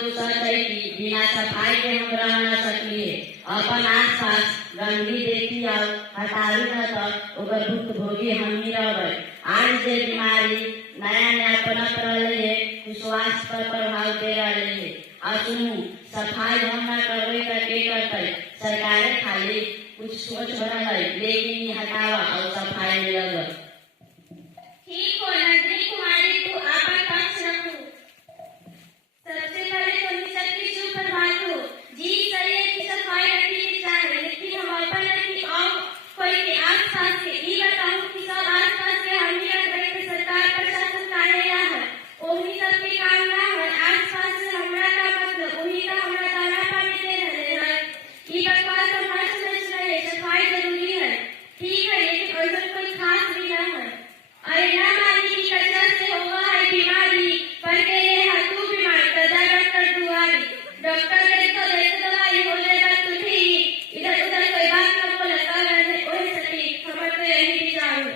तू सहते कि बिना सफाई के हम रह न सकलिए। अपन आस पास गंदगी देखी और हटावी न तो ओकर भुक्तभोगी हमही रहबै। आज जे बीमारी नया नया पनप रहे है स्वास्थ्य पर प्रभाव दे रहे है। और सुनू, सफाई हम न करबे तो के करते? सरकार खाली कुछ सोच हो रहा है, लेकिन हटावा और सफाई में लगो। ठीक हो नंदिनी कुमारी, तू आपन पक्ष रखू। सबसे पहले तुम सबकी चुप पर बांधो। जी सही है कि सफाई रखनी चाहिए, लेकिन हम अपन नहीं और कोई के आस पास के ई बताऊं कि सब आस पास के हम ही रखते कि सरकार प्रशासन काहे ना है, ओही सब के काम ना है। आस पास से हमरा का मतलब ओही का हमरा दाना पानी दे रहे हैं। ई बकवास तो हर समझ रहे सफाई जरूरी है, ठीक है, लेकिन ऐसा कोई खास भी ना है। अरे ना मानी की कचरा से होगा है बीमारी, पर के ये है तू बीमार तदा डॉक्टर दुआरी। डॉक्टर ने तो देख दवाई हो जाएगा तू ठीक, इधर उधर कोई बात न बोला कर रहे ओए सटीक, खबर तो यही विचार है।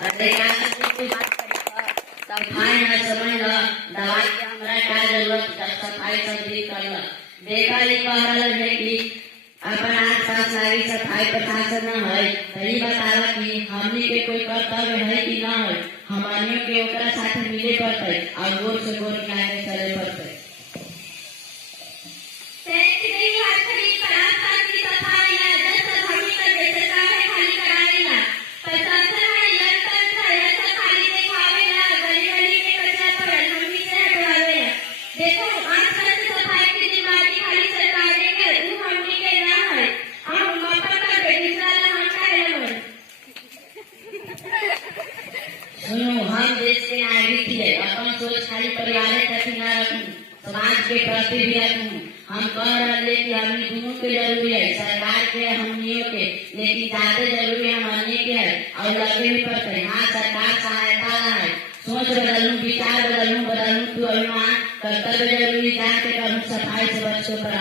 अरे क्या कोई बात करेगा? सफाई न समझ लो, दवाई के हमरा का जरूरत है? सफाई सब भी कर लो। देखा ये कह रहा है कि अपन आस पास सारी सफाई प्रशासन न है, सही बतावा कि हमनी के कोई कर्तव्य है कि न है? हमनियों के ओकरा साथ मिले पड़ते और गोर से गोर लाने चले पड़ते। टैक्स नहीं हाथ खरीद पर आस पास की सफाई ना जैसे भूमि कर दे सरकार है खाली कराए ना। प्रशासन है यंत्र है ऐसा खाली दिखावे ना, गली गली में कचरा पड़े हम ही से हटवावे ना। देखो आस पास की सफाई की जिम्मेदारी खाली सरकार के है, वो हमनी के ना है। हम अपन कर दे दूसरा ना हम काहे ना। सुनो, हम देश के नागरिक है, अपन सोच खाली परिवार तक न रखूं, समाज के प्रति भी रखूं। हम कह रहे कि हमनी दोनों के जरूरी है, सरकार के हमनियों के, लेकिन ज्यादा जरूरी हमनी के है और लगे भी पड़ते। हाँ, सरकार सहायता है, सोच बदलूं, विचार बदलूं, तू अभिमान कर्तव्य जरूरी जान के करूँ सफाई से बच्चों पर